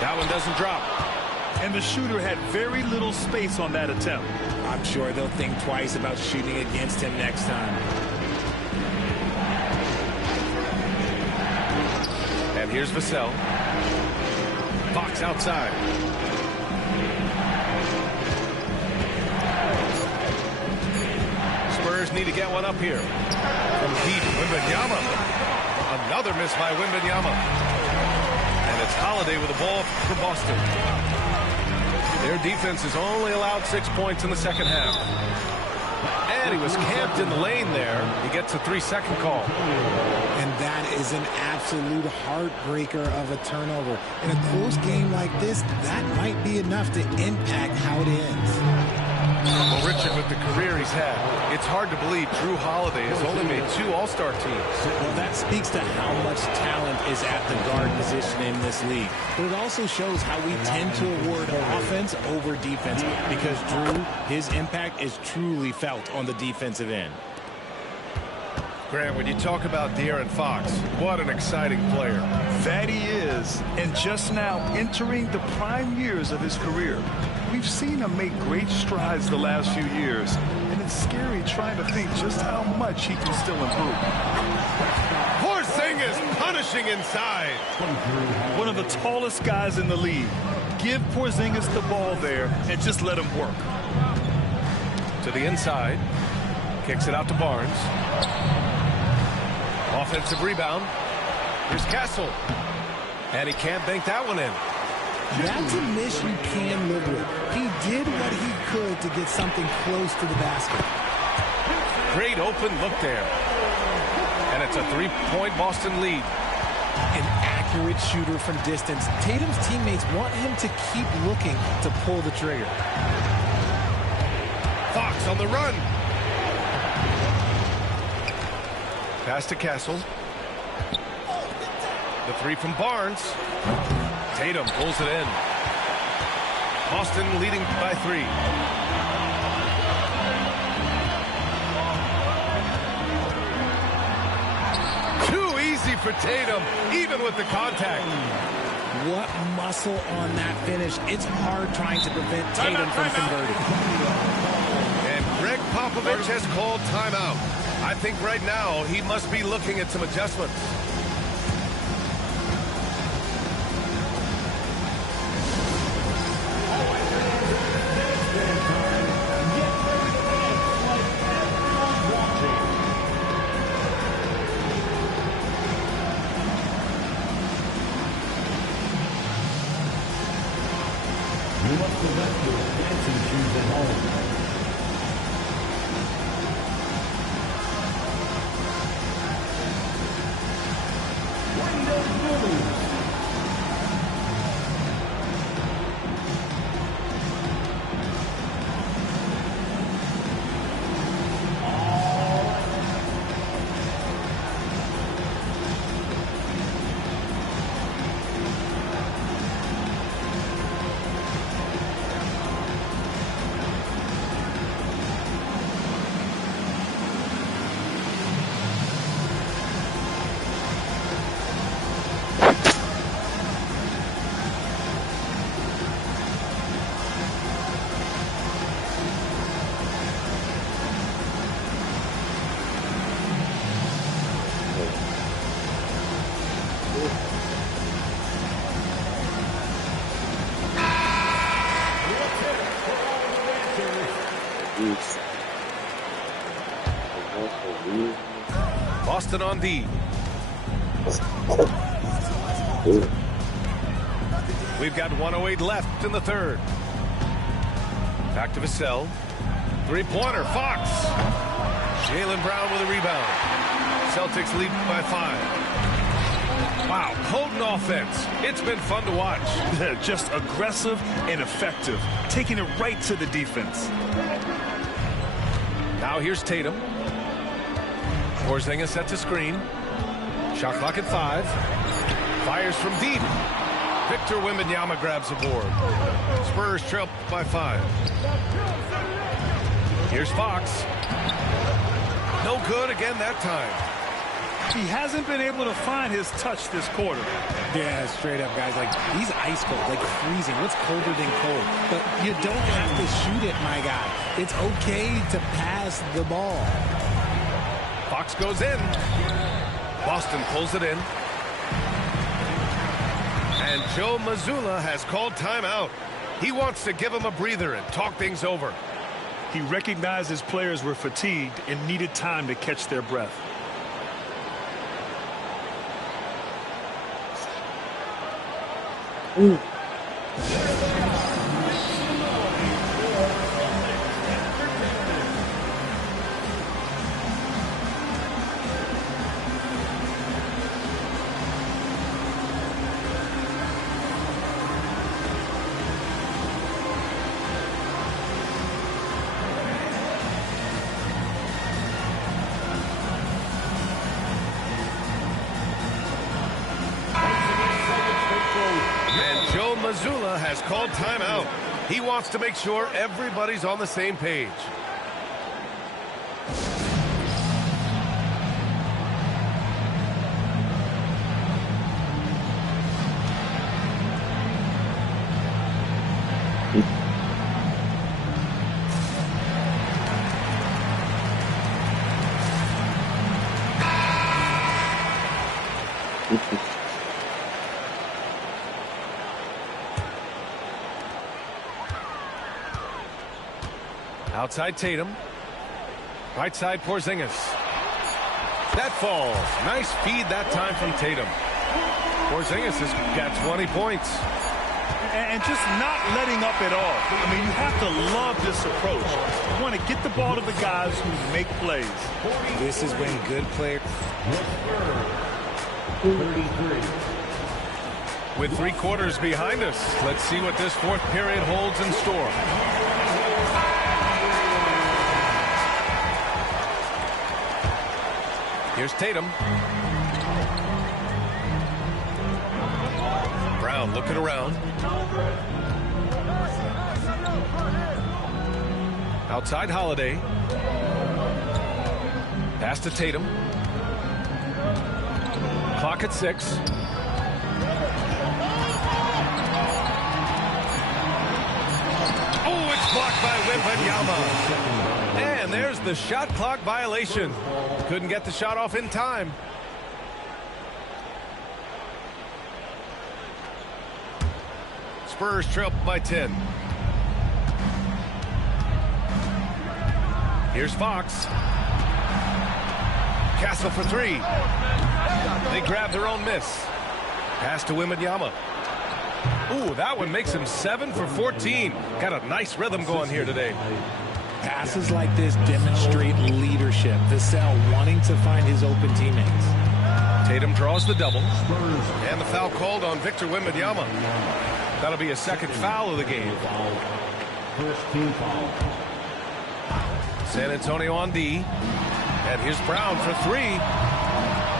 That one doesn't drop. And the shooter had very little space on that attempt. I'm sure they'll think twice about shooting against him next time. And here's Vassell. Fox outside. Spurs need to get one up here. From deep, Wembanyama. Another miss by Wembanyama. And it's Holiday with the ball for Boston. Their defense has only allowed 6 points in the second half. And he was camped in the lane there. He gets a 3-second call. And that is an absolute heartbreaker of a turnover. In a close game like this, that might be enough to impact how it ends. Well, Richard, with the career he's had, it's hard to believe Drew Holiday has only made 2 All-Star teams. Well, that speaks to how much talent is at the guard position in this league. But it also shows how we tend to award offense over defense because Drew, his impact is truly felt on the defensive end. Grant, when you talk about De'Aaron Fox, what an exciting player. That he is, and just now entering the prime years of his career. We've seen him make great strides the last few years, and it's scary trying to think just how much he can still improve. Porzingis punishing inside. One of the tallest guys in the league. Give Porzingis the ball there and just let him work. To the inside. Kicks it out to Barnes. Offensive rebound. Here's Castle. And he can't bank that one in. That's a miss you can live with. He did what he could to get something close to the basket. Great open look there. And it's a 3-point Boston lead. An accurate shooter from distance. Tatum's teammates want him to keep looking to pull the trigger. Fox on the run. Pass to Castle. The 3 from Barnes. Tatum pulls it in. Boston leading by 3. Too easy for Tatum, even with the contact. What muscle on that finish. It's hard trying to prevent Tatum from converting. And Greg Popovich has called timeout. I think right now he must be looking at some adjustments. You must prevent your dancing shoes at home. Boston on D. We've got 1:08 left in the third. Back to Vassell. 3-pointer, Fox. Jaylen Brown with a rebound. Celtics lead by 5. Wow, potent offense. It's been fun to watch. Just aggressive and effective, taking it right to the defense. Now here's Tatum. Porzingis sets a screen. Shot clock at 5. Fires from deep. Victor Wembanyama grabs the board. Spurs trail by 5. Here's Fox. No good again that time. He hasn't been able to find his touch this quarter. Yeah, straight up, guys. Like, he's ice cold, like freezing. What's colder than cold? But you don't have to shoot it, my guy. It's okay to pass the ball. Fox goes in. Boston pulls it in. And Joe Mazzulla has called timeout. He wants to give him a breather and talk things over. He recognized his players were fatigued and needed time to catch their breath. Mazzulla has called timeout. He wants to make sure everybody's on the same page. Outside Tatum. Right side Porzingis. That falls. Nice feed that time from Tatum. Porzingis has got 20 points. And just not letting up at all. I mean, you have to love this approach. You want to get the ball to the guys who make plays. This is when good players. 33. With 3 quarters behind us, let's see what this fourth period holds in store. Here's Tatum. Brown looking around. Outside Holiday. Pass to Tatum. Clock at 6. Oh, it's blocked by Wembanyama. And there's the shot clock violation. Couldn't get the shot off in time. Spurs trail by 10. Here's Fox. Castle for 3. They grab their own miss. Pass to Wembanyama. Ooh, that one makes him 7 for 14. Got a nice rhythm going here today. Passes like this demonstrate leadership. Vassell wanting to find his open teammates. Tatum draws the double. And the foul called on Victor Wembanyama. That'll be a second foul of the game. First team foul. San Antonio on D. And here's Brown for 3.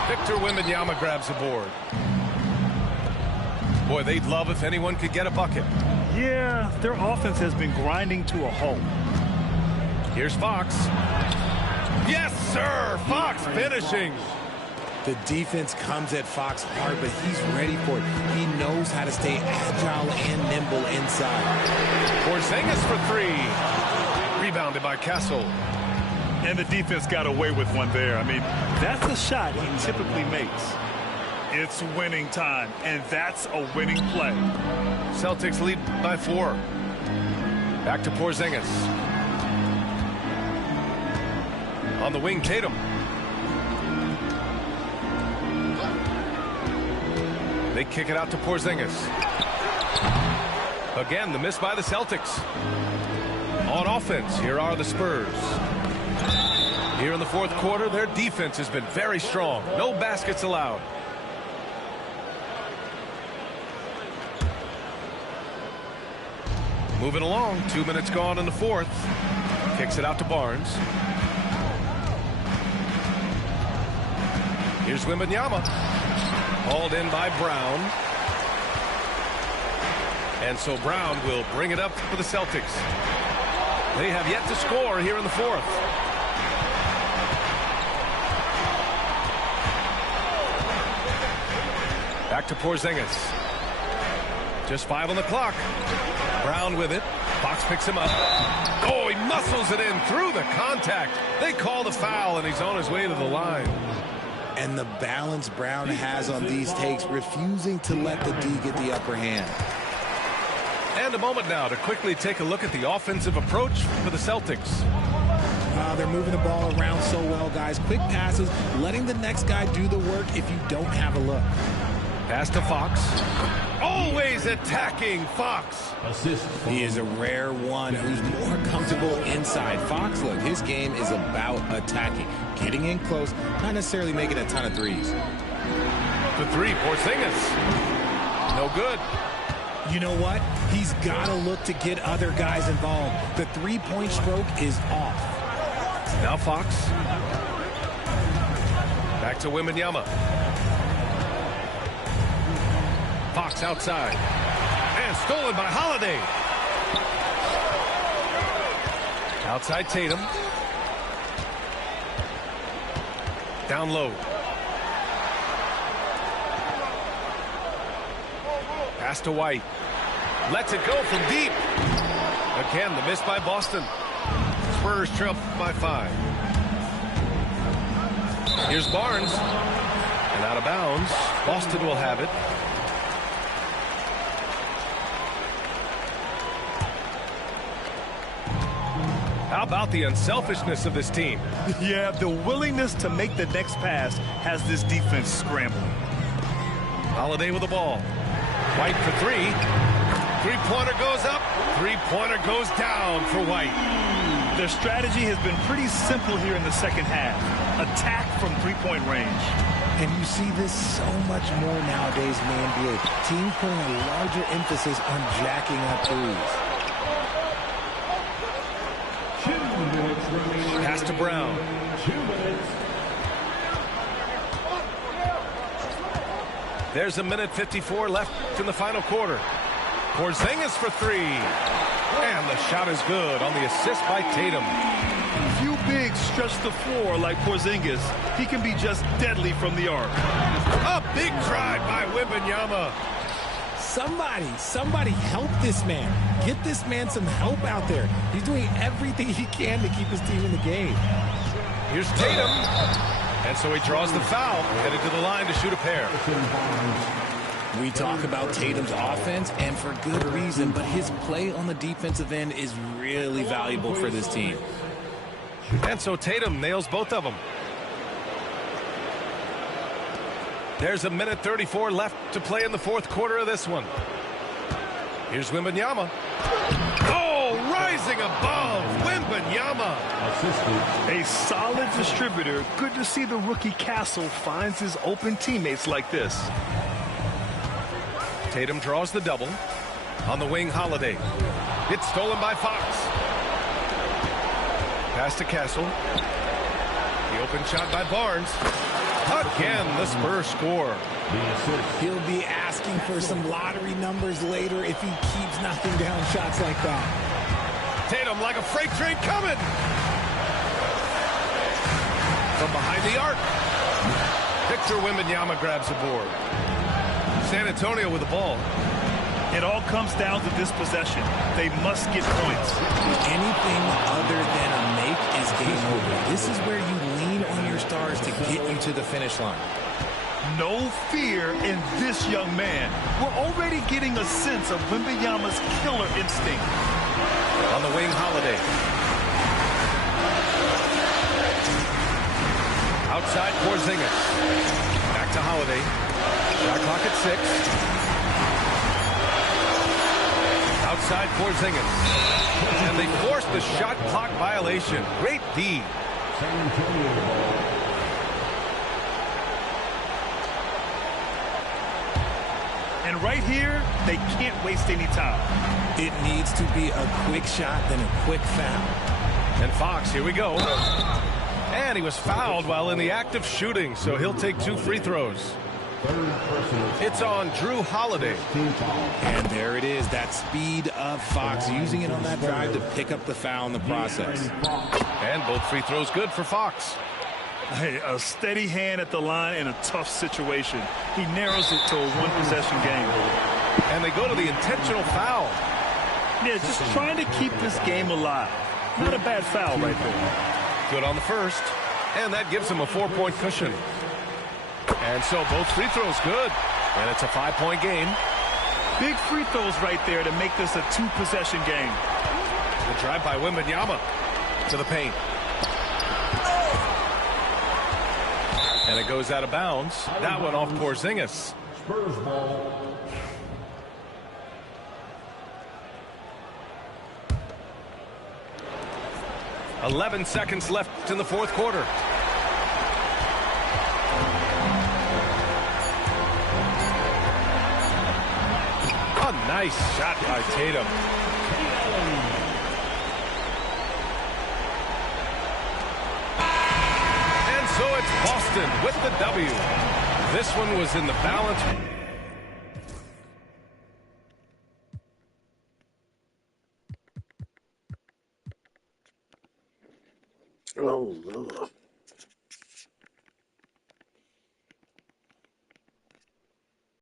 Victor Wembanyama grabs the board. Boy, they'd love if anyone could get a bucket. Yeah, their offense has been grinding to a halt. Here's Fox. Yes, sir! Fox finishing. The defense comes at Fox hard, but he's ready for it. He knows how to stay agile and nimble inside. Porzingis for 3. Rebounded by Castle. And the defense got away with one there. I mean, that's a shot he typically makes. It's winning time, and that's a winning play. Celtics lead by 4. Back to Porzingis. On the wing, Tatum. They kick it out to Porzingis. Again, the miss by the Celtics. On offense, here are the Spurs. Here in the fourth quarter, their defense has been very strong. No baskets allowed. Moving along, 2 minutes gone in the fourth. Kicks it out to Barnes. Here's Wembanyama. Hauled in by Brown. And so Brown will bring it up for the Celtics. They have yet to score here in the fourth. Back to Porzingis. Just 5 on the clock. Brown with it. Fox picks him up. Oh, he muscles it in through the contact. They call the foul, and he's on his way to the line. And the balance Brown has on these takes, refusing to let the D get the upper hand. And a moment now to quickly take a look at the offensive approach for the Celtics. They're moving the ball around so well, guys. Quick passes, letting the next guy do the work if you don't have a look. Pass to Fox. Always attacking Fox. He is a rare one who's more comfortable inside. Fox, look, his game is about attacking, getting in close, not necessarily making a ton of threes. The three, Porzingis. No good. You know what? He's got to look to get other guys involved. The three-point stroke is off. Now Fox. Back to Wembanyama. Fox outside. And stolen by Holiday. Outside Tatum. Down low. Pass to White. Lets it go from deep. Again, the miss by Boston. Spurs trail by 5. Here's Barnes. And out of bounds. Boston will have it. How about the unselfishness of this team? Yeah, the willingness to make the next pass has this defense scrambling. Holiday with the ball. White for 3. Three-pointer goes up. Three-pointer goes down for White. Their strategy has been pretty simple here in the second half. Attack from three-point range. And you see this so much more nowadays in the NBA. Teams putting a larger emphasis on jacking up threes. Pass to Brown. 2 minutes. There's a minute 54 left in the final quarter. Porzingis for 3. And the shot is good on the assist by Tatum. Few bigs stretch the floor like Porzingis. He can be just deadly from the arc. A big drive by Wembanyama. Somebody help this man. Get this man some help out there. He's doing everything he can to keep his team in the game. Here's Tatum. And so he draws the foul, headed to the line to shoot a pair. We talk about Tatum's offense, and for good reason, but his play on the defensive end is really valuable for this team. And so Tatum nails both of them. There's a minute 34 left to play in the fourth quarter of this one. Here's Wembanyama. Oh, rising above Wembanyama. A solid distributor. Good to see the rookie Castle finds his open teammates like this. Tatum draws the double. On the wing, Holiday. It's stolen by Fox. Pass to Castle. The open shot by Barnes. Again, the Spurs score. He'll be asking for some lottery numbers later if he keeps knocking down shots like that. Tatum like a freight train coming. From behind the arc. Victor Wembanyama grabs the board. San Antonio with the ball. It all comes down to this possession. They must get points. Anything other than a make is game over. This is where you lean on your stars to get you to the finish line. No fear in this young man. We're already getting a sense of Wembanyama's killer instinct. On the wing, Holiday. Outside, Porzingis. Back to Holiday. Shot clock at 6. Outside Porzingis. And they force the shot clock violation. Great D. San Antonio ball. And right here, they can't waste any time. It needs to be a quick shot, then a quick foul. And Fox, here we go. And he was fouled while in the act of shooting, so he'll take 2 free throws. It's on Drew Holiday. And there it is, that speed of Fox, using it on that drive to pick up the foul in the process. And both free throws good for Fox. Hey, a steady hand at the line in a tough situation. He narrows it to a one-possession game. And they go to the intentional foul. Yeah, just trying to keep this game alive. Not a bad foul right there. Good on the first. And that gives him a 4-point cushion. And so both free throws good. And it's a 5-point game. Big free throws right there to make this a 2-possession game. The drive by Wembanyama to the paint. And it goes out of bounds. That one off Porzingis. Spurs ball. 11 seconds left in the fourth quarter. A nice shot by Tatum. And so it's Boston with the W. This one was in the balance. Oh, Lord.